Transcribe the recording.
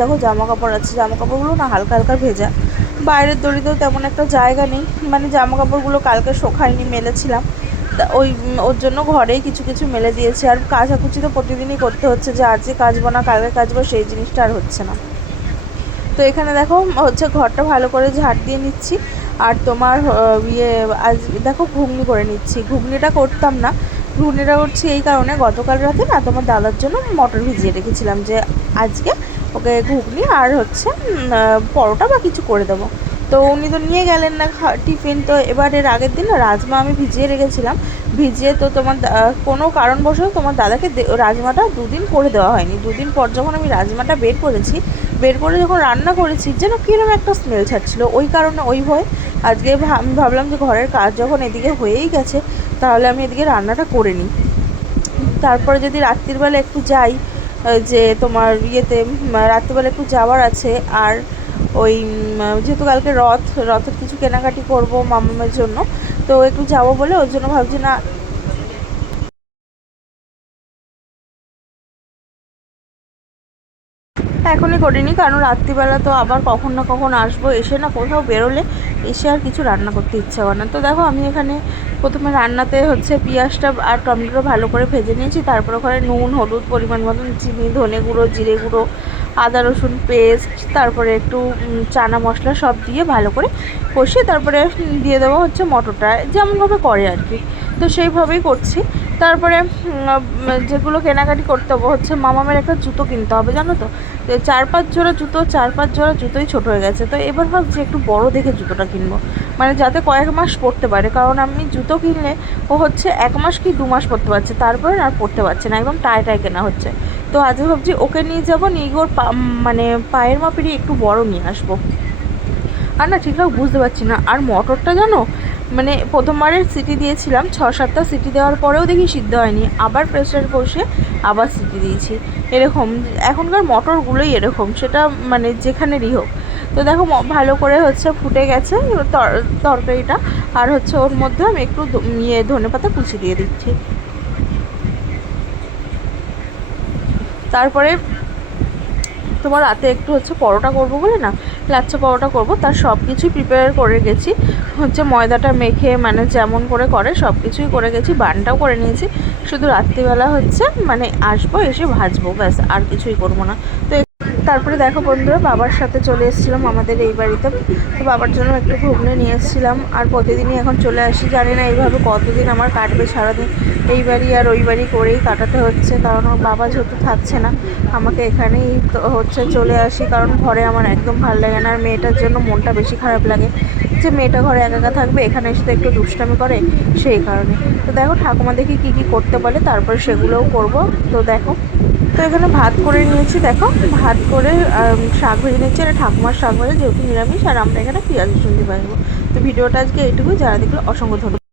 দেখো জামা কাপড় আছে। জামা কাপড়গুলো না হালকা হালকা ভেজা। বাইরের দড়িতেও তেমন একটা জায়গা নেই। মানে জামা কাপড়গুলো কালকে শোকায়নি, মেলেছিলাম। ওই ওর জন্য ঘরেই কিছু কিছু মেলে দিয়েছি। আর কাচাকুচি তো প্রতিদিনই করতে হচ্ছে যে, আজকে কাচবো না, কালকে কাচবো, সেই জিনিসটা আর হচ্ছে না। তো এখানে দেখো, হচ্ছে ঘরটা ভালো করে ঝাড় দিয়ে নিচ্ছি। আর তোমার ইয়ে আজ, দেখো, ঘুগনি করে নিচ্ছি। ঘুগনিটা করতাম না। ঘুগনিটা করছি এই কারণে গতকাল রাতে না তোমার দাদার জন্য মটর ভিজিয়ে রেখেছিলাম যে, আজকে ওকে ঘুগনি আর হচ্ছে পরোটা বা কিছু করে দেবো। তো উনি তো নিয়ে গেলেন না টিফিন। তো এবার এর আগের দিন রাজমা আমি ভিজিয়ে রেখেছিলাম। ভিজিয়ে তো তোমার কোনো কারণবশত তোমার দাদাকে রাজমাটা দুদিন করে দেওয়া হয়নি। দুদিন পর যখন আমি রাজমাটা বের করেছি, বের করে যখন রান্না করেছি, যেন কীরকম একটা স্মেল ছাড়ছিল। ওই কারণে ওই ভয় আজকে আমি ভাবলাম যে ঘরের কাজ যখন এদিকে হয়েই গেছে, তাহলে আমি এদিকে রান্নাটা করে নিই। তারপরে যদি রাত্রিবেলা একটু যাই যে তোমার ইয়েতে রাত্রিবেলা একটু যাওয়ার আছে, আর ওই যেহেতু কালকে রথ, রথের কিছু কেনাকাটি করব মামামের জন্য, তো একটু যাব বলে ওর জন্য ভাবছি না এখনই করিনি, কারণ রাত্রিবেলা তো আবার কখন না কখন আসব, এসে না কোথাও বেরোলে এসে আর কিছু রান্না করতে ইচ্ছা করে না। তো দেখো আমি এখানে প্রথমে রান্নাতে হচ্ছে পেঁয়াজটা আর টমেটো ভালো করে ভেজে নিয়েছি, তারপর ওখানে নুন, হলুদ পরিমাণ মতন চিনি, ধনে গুঁড়ো, জিরে গুঁড়ো, আদা, রসুন পেস্ট, তারপরে একটু চানা মশলা সব দিয়ে ভালো করে কষিয়ে তারপরে দিয়ে দেবো হচ্ছে মটরটা, যেমনভাবে করে আর কি। তো সেইভাবেই করছি। তারপরে যেগুলো কেনাকাটি করতে হবে হচ্ছে মামামের একটা জুতো কিনতে হবে, জানো তো? চার পাঁচ জোড়া জুতো, চার পাঁচ জোড়া জুতোই ছোট হয়ে গেছে। তো এবার ভাবছি একটু বড় দেখে জুতোটা কিনবো। মানে যাতে কয়েক মাস পরতে পারে, কারণ আমি জুতো কিনলে ও হচ্ছে এক মাস কি দু মাস পরতে পারছে, তারপরে আর পরতে পারছে না, একদম টাই টাই কেনা হচ্ছে। তো আজকে ভাবছি ওকে নিয়ে যাব, নিয়ে ওর মানে পায়ের মাপেরই একটু বড় নিয়ে আসব। আর না ঠিকঠাক বুঝতে পারছি না, আর মটরটা জানো মানে প্রথমবারের সিটি দিয়েছিলাম ছ সাতটা সিটি দেওয়ার পরেও দেখি সিদ্ধ হয়নি। আবার প্রেসার বসে আবার সিটি দিয়েছি। এরকম, এখনকার মটরগুলোই এরকম, সেটা মানে যেখানেরই হোক। তো দেখো ভালো করে হচ্ছে ফুটে গেছে তর- তরকারিটা। আর হচ্ছে ওর মধ্যে আমি একটু ইয়ে ধনে পাতা কুচি দিয়ে দিচ্ছি। তারপরে তোমার রাতে একটু হচ্ছে পরোটা করব বলে না লাচ্ছা পরোটা করব, তার সব কিছুই প্রিপেয়ার করে গেছি। হচ্ছে ময়দাটা মেখে মানে যেমন করে করে সব কিছুই করে গেছি, বানটাও করে নিয়েছি। শুধু রাত্রিবেলা হচ্ছে মানে আসব, এসে ভাজবো, ব্যাস, আর কিছুই করব না। তো তারপরে দেখো বন্ধুরা, বাবার সাথে চলে এসেছিলাম আমাদের এই বাড়িতে। তো বাবার জন্য একটু ঘুগনি নিয়ে এসেছিলাম। আর প্রতিদিনই এখন চলে আসি। জানি না এইভাবে কতদিন আমার কাটবে সারাদিন। এই বাড়ি আর ওই বাড়ি করেই কাটাতে হচ্ছে। কারণ ওর বাবা যেহেতু থাকছে না, আমাকে এখানেই হচ্ছে চলে আসি। কারণ ঘরে আমার একদম ভালো লাগে না। আর মেয়েটার জন্য মনটা বেশি খারাপ লাগে। যে মেয়েটা ঘরে একা একা থাকবে, এখানে এসে তো একটু দুষ্টামি করে, সেই কারণে। তো দেখো, ঠাকুমা দেখি কী কী করতে বলে। তারপরে সেগুলোও করব। তো দেখো, তো এখানে ভাত করে নিয়েছি। দেখো, ভাত করে শাক ভেজে নিচ্ছি একটা ঠাকুমার শাক ভেজে যেহেতু নিরামিষ, আর আমরা এখানে পেঁয়াজ রসুন দিয়ে ভাজবো। তো ভিডিওটা আজকে এইটুকু যারা দেখল অসংখ্য ধন্যবাদ।